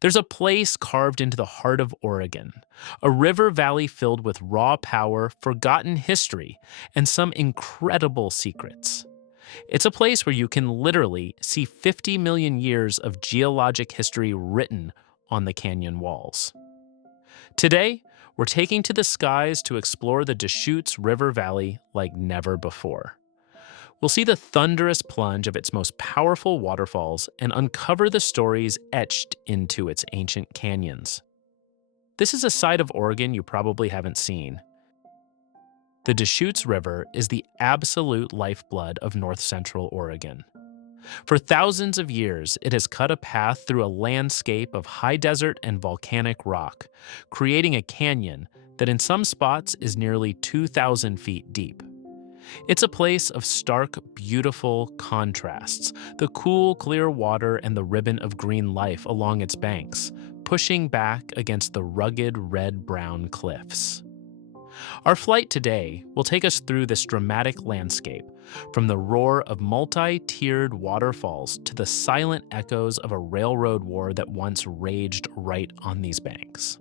There's a place carved into the heart of Oregon, a river valley filled with raw power, forgotten history, and some incredible secrets. It's a place where you can literally see 50 million years of geologic history written on the canyon walls. Today, we're taking to the skies to explore the Deschutes River Valley like never before. We'll see the thunderous plunge of its most powerful waterfalls and uncover the stories etched into its ancient canyons. This is a side of Oregon you probably haven't seen. The Deschutes River is the absolute lifeblood of north central Oregon. For thousands of years, it has cut a path through a landscape of high desert and volcanic rock, creating a canyon that in some spots is nearly 2,000 feet deep. It's a place of stark, beautiful contrasts, the cool, clear water and the ribbon of green life along its banks, pushing back against the rugged red-brown cliffs. Our flight today will take us through this dramatic landscape, from the roar of multi-tiered waterfalls to the silent echoes of a railroad war that once raged right on these banks.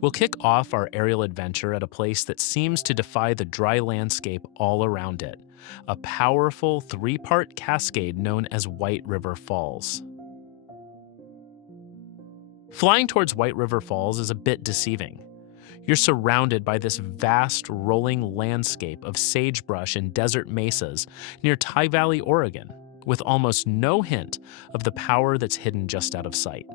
We'll kick off our aerial adventure at a place that seems to defy the dry landscape all around it, a powerful three-part cascade known as White River Falls. Flying towards White River Falls is a bit deceiving. You're surrounded by this vast rolling landscape of sagebrush and desert mesas near Tygh Valley, Oregon, with almost no hint of the power that's hidden just out of sight.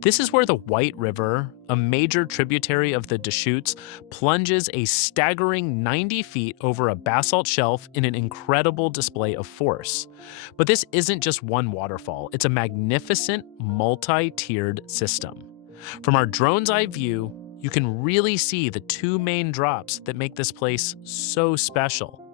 This is where the White River, a major tributary of the Deschutes, plunges a staggering 90 feet over a basalt shelf in an incredible display of force. But this isn't just one waterfall, it's a magnificent multi-tiered system. From our drone's eye view, you can really see the two main drops that make this place so special.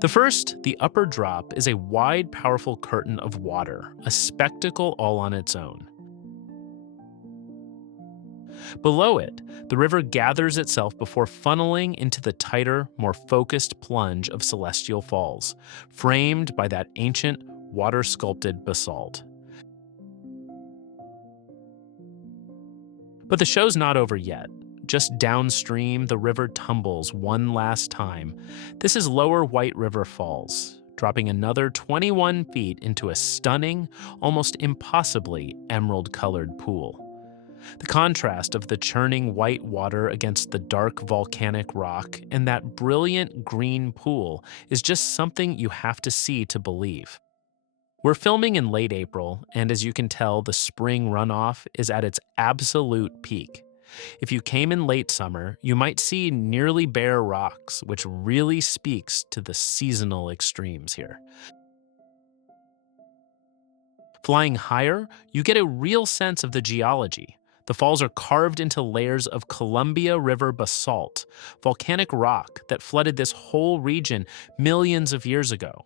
The first, the upper drop, is a wide, powerful curtain of water, a spectacle all on its own. Below it, the river gathers itself before funneling into the tighter, more focused plunge of Celestial Falls, framed by that ancient, water-sculpted basalt. But the show's not over yet. Just downstream, the river tumbles one last time. This is Lower White River Falls, dropping another 21 feet into a stunning, almost impossibly emerald-colored pool. The contrast of the churning white water against the dark volcanic rock and that brilliant green pool is just something you have to see to believe. We're filming in late April, and as you can tell, the spring runoff is at its absolute peak. If you came in late summer, you might see nearly bare rocks, which really speaks to the seasonal extremes here. Flying higher, you get a real sense of the geology. The falls are carved into layers of Columbia River basalt, volcanic rock that flooded this whole region millions of years ago.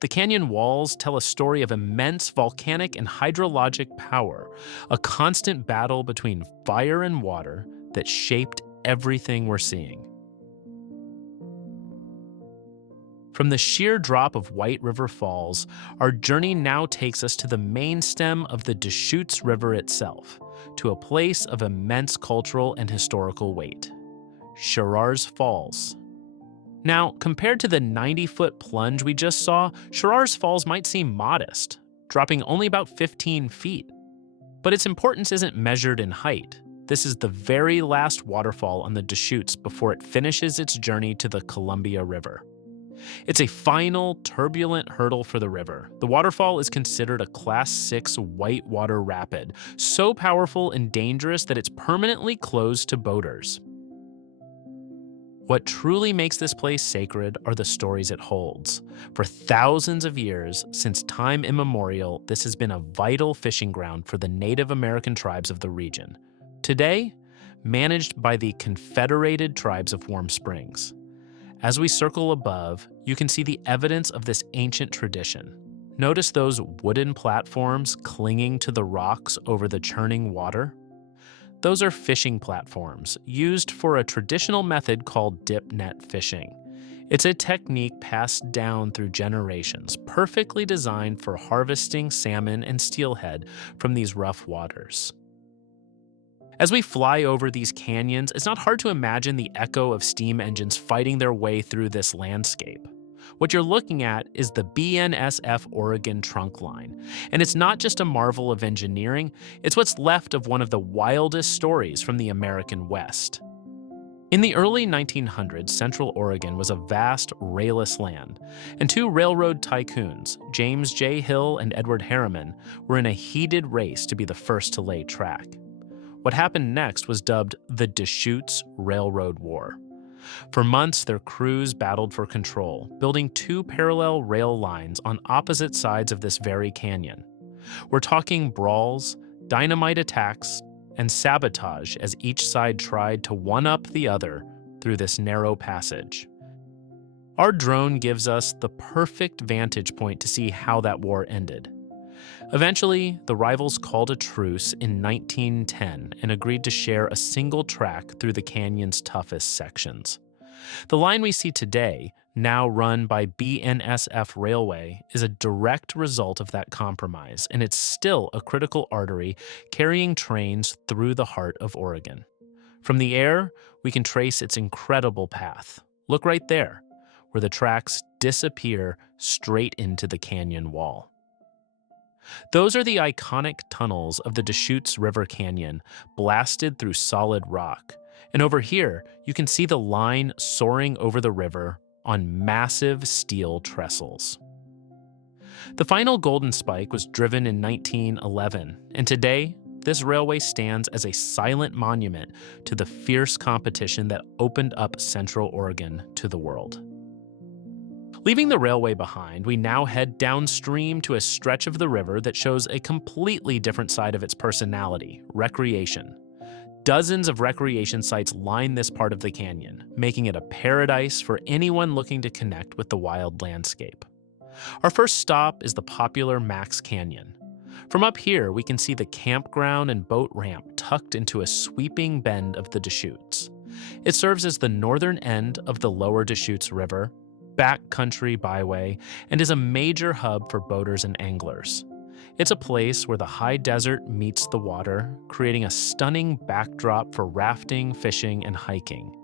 The canyon walls tell a story of immense volcanic and hydrologic power, a constant battle between fire and water that shaped everything we're seeing. From the sheer drop of White River Falls, our journey now takes us to the main stem of the Deschutes River itself, to a place of immense cultural and historical weight, Sherar's Falls. Now, compared to the 90-foot plunge we just saw, Sherar's Falls might seem modest, dropping only about 15 feet. But its importance isn't measured in height. This is the very last waterfall on the Deschutes before it finishes its journey to the Columbia River. It's a final, turbulent hurdle for the river. The waterfall is considered a Class 6 whitewater rapid, so powerful and dangerous that it's permanently closed to boaters. What truly makes this place sacred are the stories it holds. For thousands of years, since time immemorial, this has been a vital fishing ground for the Native American tribes of the region. Today, managed by the Confederated Tribes of Warm Springs. As we circle above, you can see the evidence of this ancient tradition. Notice those wooden platforms clinging to the rocks over the churning water? Those are fishing platforms used for a traditional method called dip net fishing. It's a technique passed down through generations, perfectly designed for harvesting salmon and steelhead from these rough waters. As we fly over these canyons, it's not hard to imagine the echo of steam engines fighting their way through this landscape. What you're looking at is the BNSF Oregon trunk line, and it's not just a marvel of engineering, it's what's left of one of the wildest stories from the American West. In the early 1900s, Central Oregon was a vast, railless land, and two railroad tycoons, James J. Hill and Edward Harriman, were in a heated race to be the first to lay track. What happened next was dubbed the Deschutes Railroad War. For months, their crews battled for control, building two parallel rail lines on opposite sides of this very canyon. We're talking brawls, dynamite attacks, and sabotage as each side tried to one-up the other through this narrow passage. Our drone gives us the perfect vantage point to see how that war ended. Eventually, the rivals called a truce in 1910 and agreed to share a single track through the canyon's toughest sections. The line we see today, now run by BNSF Railway, is a direct result of that compromise, and it's still a critical artery carrying trains through the heart of Oregon. From the air, we can trace its incredible path. Look right there, where the tracks disappear straight into the canyon wall. Those are the iconic tunnels of the Deschutes River Canyon, blasted through solid rock. And over here, you can see the line soaring over the river on massive steel trestles. The final golden spike was driven in 1911, and today, this railway stands as a silent monument to the fierce competition that opened up Central Oregon to the world. Leaving the railway behind, we now head downstream to a stretch of the river that shows a completely different side of its personality: recreation. Dozens of recreation sites line this part of the canyon, making it a paradise for anyone looking to connect with the wild landscape. Our first stop is the popular Mack's Canyon. From up here, we can see the campground and boat ramp tucked into a sweeping bend of the Deschutes. It serves as the northern end of the lower Deschutes River, backcountry byway, and is a major hub for boaters and anglers. It's a place where the high desert meets the water, creating a stunning backdrop for rafting, fishing, and hiking.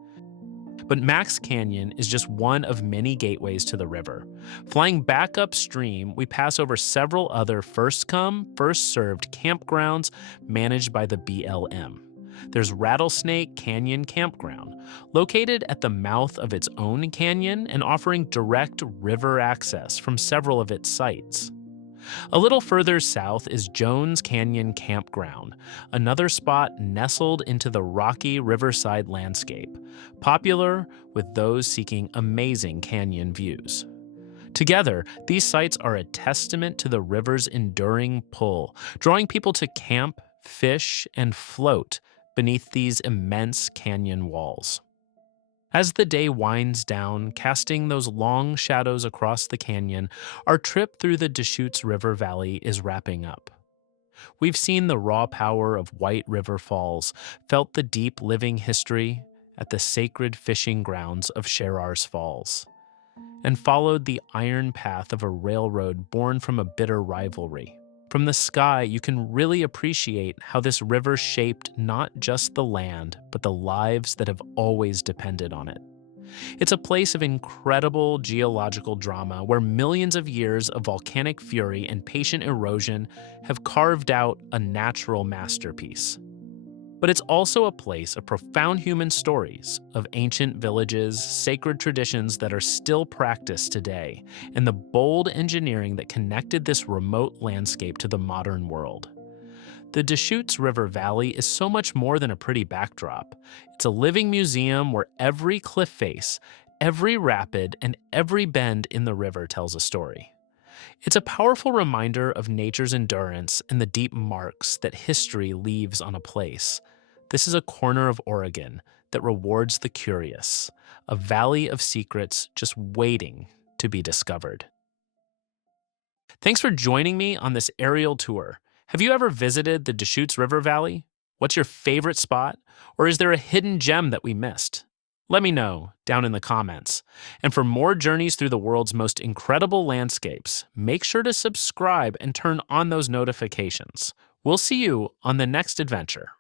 But Mack's Canyon is just one of many gateways to the river. Flying back upstream, we pass over several other first-come, first-served campgrounds managed by the BLM. There's Rattlesnake Canyon Campground, located at the mouth of its own canyon and offering direct river access from several of its sites. A little further south is Jones Canyon Campground, another spot nestled into the rocky riverside landscape, popular with those seeking amazing canyon views. Together, these sites are a testament to the river's enduring pull, drawing people to camp, fish, and float beneath these immense canyon walls. As the day winds down, casting those long shadows across the canyon, our trip through the Deschutes River Valley is wrapping up. We've seen the raw power of White River Falls, felt the deep living history at the sacred fishing grounds of Sherar's Falls, and followed the iron path of a railroad born from a bitter rivalry. From the sky, you can really appreciate how this river shaped not just the land, but the lives that have always depended on it. It's a place of incredible geological drama where millions of years of volcanic fury and patient erosion have carved out a natural masterpiece. But it's also a place of profound human stories, of ancient villages, sacred traditions that are still practiced today, and the bold engineering that connected this remote landscape to the modern world. The Deschutes River Valley is so much more than a pretty backdrop. It's a living museum where every cliff face, every rapid, and every bend in the river tells a story. It's a powerful reminder of nature's endurance and the deep marks that history leaves on a place. This is a corner of Oregon that rewards the curious, a valley of secrets just waiting to be discovered. Thanks for joining me on this aerial tour. Have you ever visited the Deschutes River Valley? What's your favorite spot? Or is there a hidden gem that we missed? Let me know down in the comments. And for more journeys through the world's most incredible landscapes, make sure to subscribe and turn on those notifications. We'll see you on the next adventure.